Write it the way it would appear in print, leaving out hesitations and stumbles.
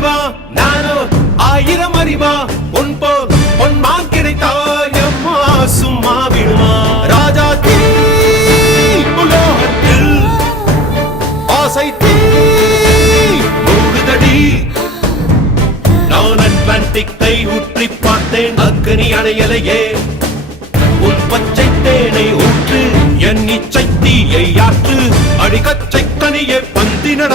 அறிவா நானோ 1000 அறிவா உன் போல் பொன்மான் கிடைத்தாயம்மா சும்மா விடுமா ராஜா தீ உலோகத்தில் ஆசை தீ மூடுதடி நான் அட்லாண்டிக்கை ஊற்றி பார்த்தேன் அக்கனி அணையலையே உன் பச்சை தேனை ஊற்று என் இச்சை தீயை ஆற்று அடிக்கச்சை கனியே பந்தி நட